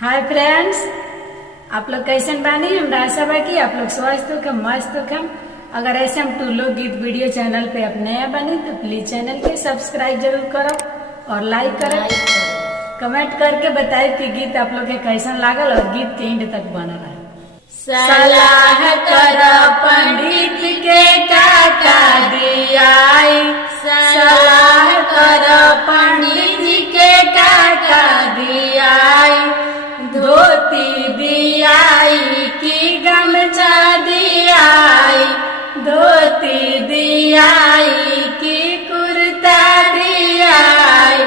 Hi friends, आप लोग कैसन बानी। हमरा आशा बा कि आप लोग स्वस्थ हो मस्त हो। अगर ऐसे हम टू लोग गीत वीडियो चैनल पे आप नया बने तो प्लीज चैनल के सब्सक्राइब जरूर करो और लाइक करो, कमेंट करके बताए कि गीत आप लोग के कैसन लागल और गीत के एंड तक बना रहे। सलाह कर पंडित के काका दियाई, सलाह कर पंडित के काका दियाई, धोती दियाई की गमछा दियाई, धोती दियाई की कुर्ता दियाई।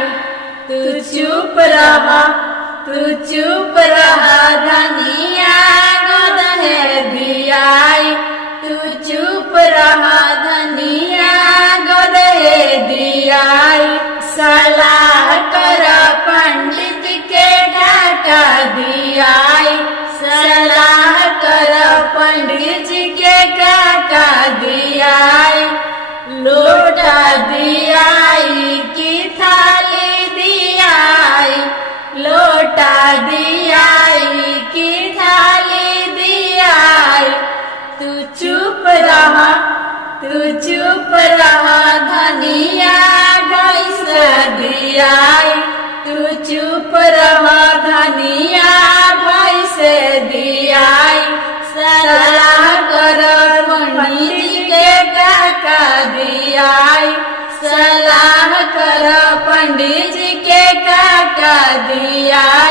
तू चुप रहा, तू चुप रहा धनिया गोदहे दियाई, तू चुप रहा धनिया गोदहे दियाई। सलाह कर पंडित के काका दियाई, सलाह कर पंडित के काका दियाई। लोटा दियाई की थाली दियाई, लोटा दियाई की थाली दियाई। तू चुप रहा, तू चुप रहा धनिया भैंस दियाई, तू चुप रहा धनिया भैंस दियाई। सलाह कर पंडित के काका दियाई, सलाह कर पंडित के काका दियाई।